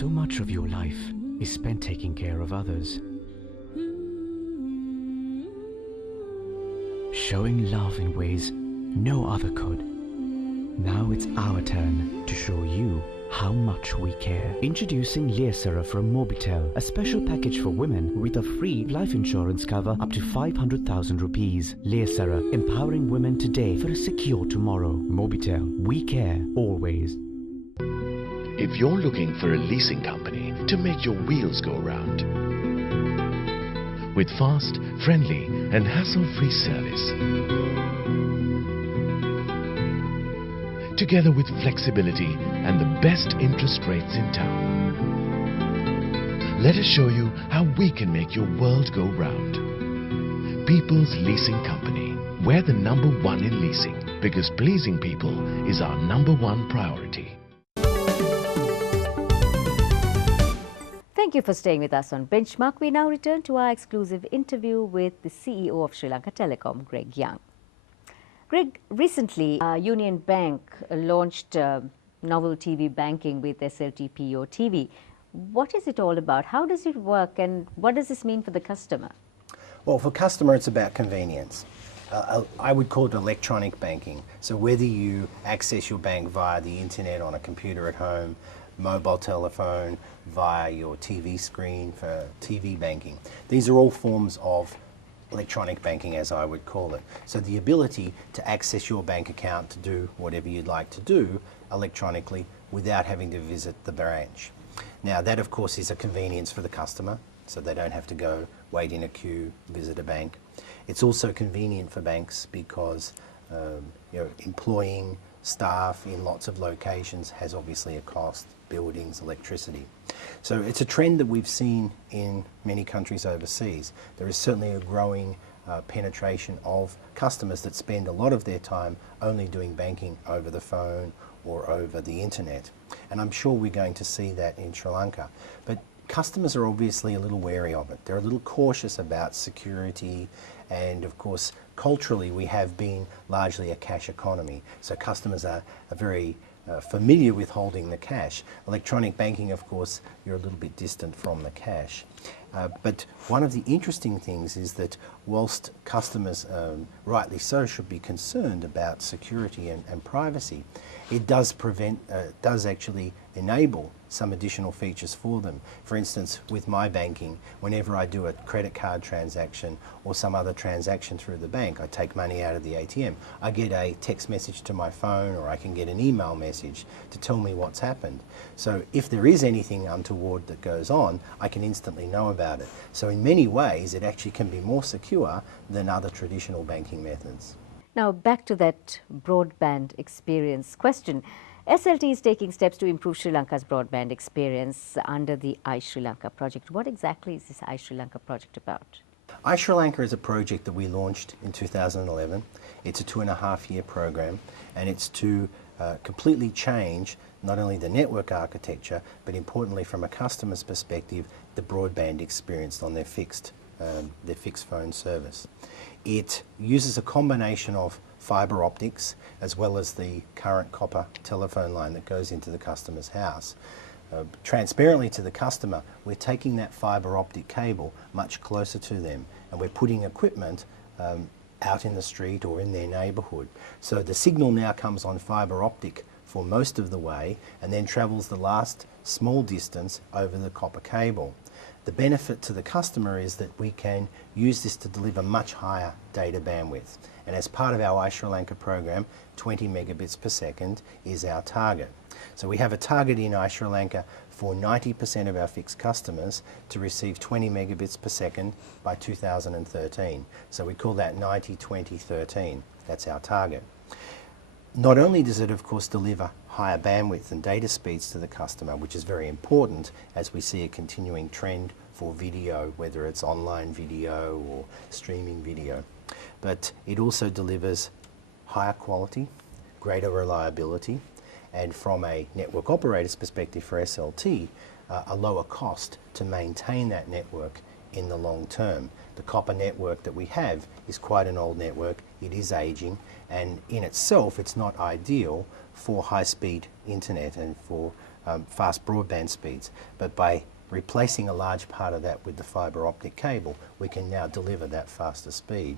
So much of your life is spent taking care of others, showing love in ways no other could. Now it's our turn to show you how much we care. Introducing Leasera from Mobitel, a special package for women with a free life insurance cover up to 500,000 rupees. Leasera, empowering women today for a secure tomorrow. Mobitel, we care always. If you're looking for a leasing company to make your wheels go round, with fast, friendly and hassle-free service, together with flexibility and the best interest rates in town, let us show you how we can make your world go round. People's Leasing Company. We're the #1 in leasing because pleasing people is our #1 priority. Thank you for staying with us on Benchmark. We now return to our exclusive interview with the CEO of Sri Lanka Telecom, Greg Young. Greg, recently Union Bank launched novel TV banking with SLTPO TV. What is it all about? How does it work and what does this mean for the customer? Well, for customer it's about convenience. I would call it electronic banking. So whether you access your bank via the internet on a computer at home, mobile telephone, via your TV screen for TV banking. These are all forms of electronic banking, as I would call it. So the ability to access your bank account to do whatever you'd like to do electronically without having to visit the branch. Now that of course is a convenience for the customer, so they don't have to go wait in a queue, visit a bank. It's also convenient for banks because employing staff in lots of locations has obviously a cost, buildings, electricity. So it's a trend that we've seen in many countries overseas. There is certainly a growing penetration of customers that spend a lot of their time only doing banking over the phone or over the internet. And I'm sure we're going to see that in Sri Lanka. But customers are obviously a little wary of it. They're a little cautious about security, and of course culturally we have been largely a cash economy. So customers are very familiar with holding the cash. Electronic banking, of course, you're a little bit distant from the cash. But one of the interesting things is that whilst customers, rightly so, should be concerned about security and privacy, it does actually enable some additional features for them. For instance, with my banking, whenever I do a credit card transaction or some other transaction through the bank, I take money out of the ATM, I get a text message to my phone, or I can get an email message to tell me what's happened. So if there is anything untoward that goes on, I can instantly know about it. So in many ways, it actually can be more secure than other traditional banking methods. Now back to that broadband experience question. SLT is taking steps to improve Sri Lanka's broadband experience under the iSri Lanka project. What exactly is this iSri Lanka project about? iSri Lanka is a project that we launched in 2011. It's a 2.5-year program, and it's to completely change not only the network architecture, but importantly from a customer's perspective, the broadband experience on their fixed phone service. It uses a combination of fibre optics as well as the current copper telephone line that goes into the customer's house. Transparently to the customer, we're taking that fibre optic cable much closer to them, and we're putting equipment out in the street or in their neighbourhood. So the signal now comes on fibre optic for most of the way and then travels the last small distance over the copper cable. The benefit to the customer is that we can use this to deliver much higher data bandwidth. And as part of our iSri Lanka program, 20 megabits per second is our target. So we have a target in iSri Lanka for 90% of our fixed customers to receive 20 megabits per second by 2013. So we call that 90-20-13. That's our target. Not only does it of course deliver higher bandwidth and data speeds to the customer, which is very important as we see a continuing trend for video, whether it's online video or streaming video, but it also delivers higher quality, greater reliability, and from a network operator's perspective for SLT, a lower cost to maintain that network in the long term. The copper network that we have is quite an old network, it is aging, and in itself it's not ideal for high-speed internet and for fast broadband speeds. But by replacing a large part of that with the fibre optic cable, we can now deliver that faster speed.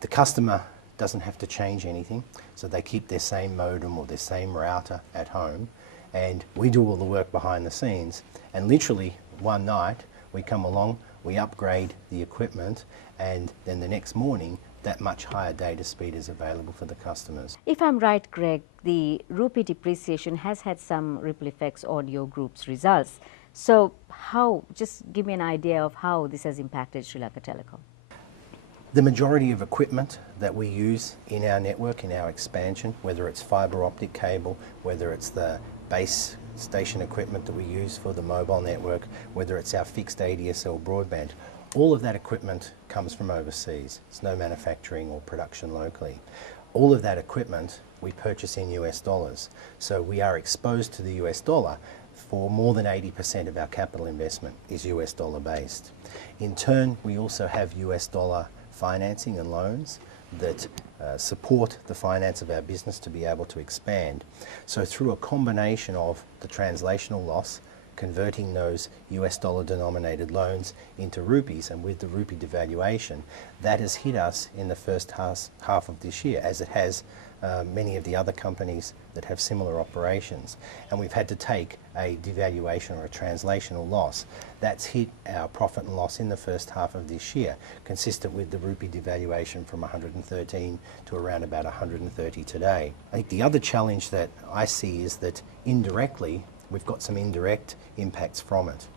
The customer doesn't have to change anything, so they keep their same modem or their same router at home, and we do all the work behind the scenes, and literally one night we come along, we upgrade the equipment, and then the next morning that much higher data speed is available for the customers. If I'm right, Greg, the rupee depreciation has had some ripple effects on your group's results. So how, just give me an idea of how this has impacted Sri Lanka Telecom. The majority of equipment that we use in our network, in our expansion, whether it's fibre optic cable, whether it's the base station equipment that we use for the mobile network, whether it's our fixed ADSL broadband, all of that equipment comes from overseas. It's no manufacturing or production locally. All of that equipment we purchase in US dollars. So we are exposed to the US dollar. For more than 80% of our capital investment is US dollar based. In turn, we also have US dollar financing and loans that support the finance of our business to be able to expand. So through a combination of the translational loss, converting those US dollar denominated loans into rupees, and with the rupee devaluation, that has hit us in the first half of this year, as it has many of the other companies that have similar operations. And we've had to take a devaluation or a translational loss. That's hit our profit and loss in the first half of this year, consistent with the rupee devaluation from 113 to around about 130 today. I think the other challenge that I see is that indirectly, we've got some indirect impacts from it.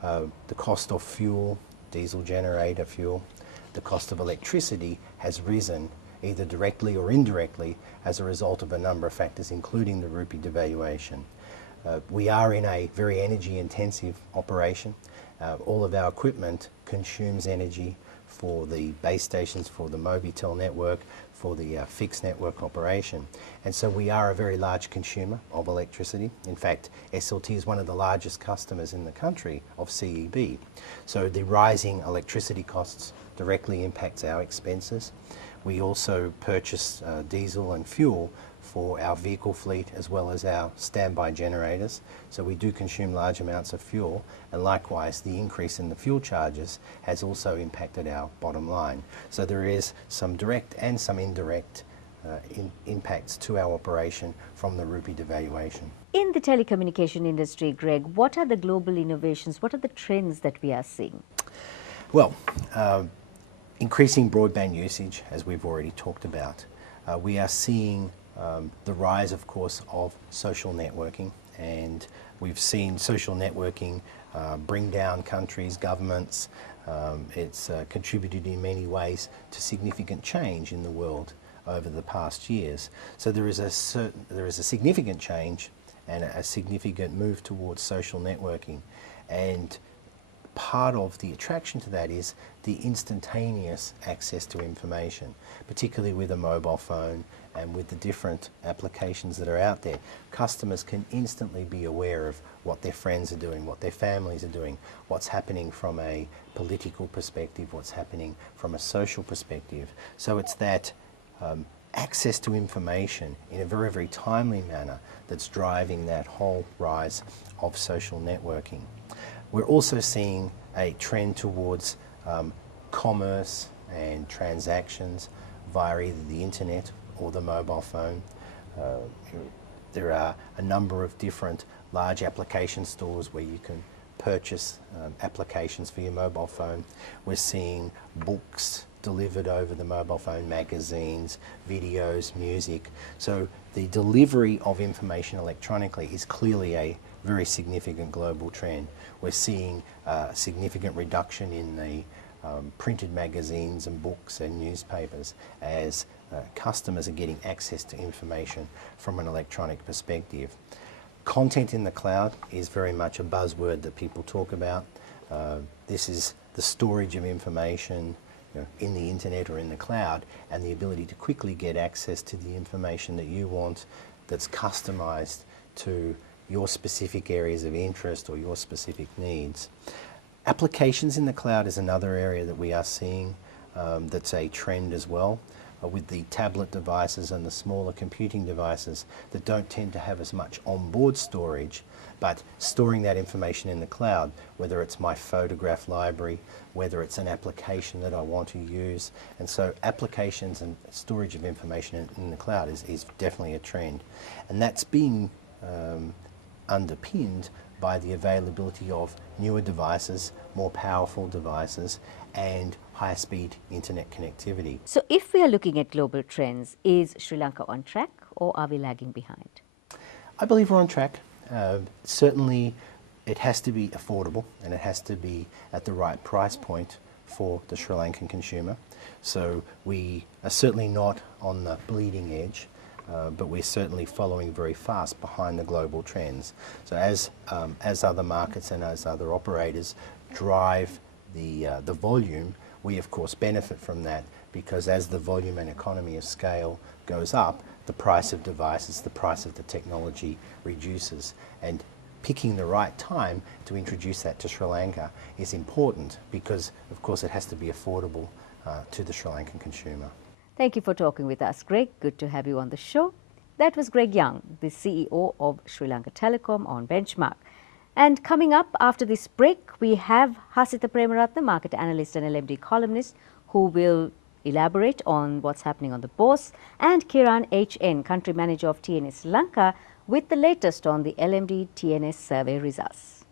The cost of fuel, diesel generator fuel, the cost of electricity has risen either directly or indirectly as a result of a number of factors, including the rupee devaluation. We are in a very energy intensive operation. All of our equipment consumes energy for the base stations, for the Mobitel network, for the fixed network operation. And so we are a very large consumer of electricity. In fact, SLT is one of the largest customers in the country of CEB. So the rising electricity costs directly impacts our expenses. We also purchase diesel and fuel for our vehicle fleet as well as our standby generators. So we do consume large amounts of fuel, and likewise the increase in the fuel charges has also impacted our bottom line. So there is some direct and some indirect impacts to our operation from the rupee devaluation. In the telecommunication industry, Greg, what are the global innovations? What are the trends that we are seeing? Well, increasing broadband usage, as we've already talked about. We are seeing the rise, of course, of social networking, and we've seen social networking bring down countries, governments. It's contributed in many ways to significant change in the world over the past years. So there is a significant change and a significant move towards social networking, and part of the attraction to that is the instantaneous access to information, particularly with a mobile phone and with the different applications that are out there. Customers can instantly be aware of what their friends are doing, what their families are doing, what's happening from a political perspective, what's happening from a social perspective. So it's that access to information in a very, very timely manner that's driving that whole rise of social networking. We're also seeing a trend towards commerce and transactions via either the internet or the mobile phone. There are a number of different large application stores where you can purchase applications for your mobile phone. We're seeing books delivered over the mobile phone, magazines, videos, music. So the delivery of information electronically is clearly a very significant global trend. We're seeing a significant reduction in the printed magazines and books and newspapers as customers are getting access to information from an electronic perspective. Content in the cloud is very much a buzzword that people talk about. This is the storage of information, in the internet or in the cloud, and the ability to quickly get access to the information that you want that's customized to your specific areas of interest or your specific needs. Applications in the cloud is another area that we are seeing that's a trend as well. With the tablet devices and the smaller computing devices that don't tend to have as much onboard storage, but storing that information in the cloud, whether it's my photograph library, whether it's an application that I want to use. And so applications and storage of information in the cloud is definitely a trend. And that's being underpinned by the availability of newer devices, more powerful devices, and higher speed internet connectivity. So if we are looking at global trends, is Sri Lanka on track or are we lagging behind? I believe we're on track. Certainly it has to be affordable and it has to be at the right price point for the Sri Lankan consumer. So we are certainly not on the bleeding edge, but we're certainly following very fast behind the global trends. So as other markets and as other operators drive the volume, we of course benefit from that, because as the volume and economy of scale goes up, the price of devices, the price of the technology reduces. And picking the right time to introduce that to Sri Lanka is important, because of course it has to be affordable to the Sri Lankan consumer. Thank you for talking with us, Greg. Good to have you on the show. That was Greg Young, the CEO of Sri Lanka Telecom on Benchmark. And coming up after this break, we have Hasita Premaratna, market analyst and LMD columnist, who will elaborate on what's happening on the bourse, and Kiran H.N., country manager of TNS Lanka, with the latest on the LMD TNS survey results.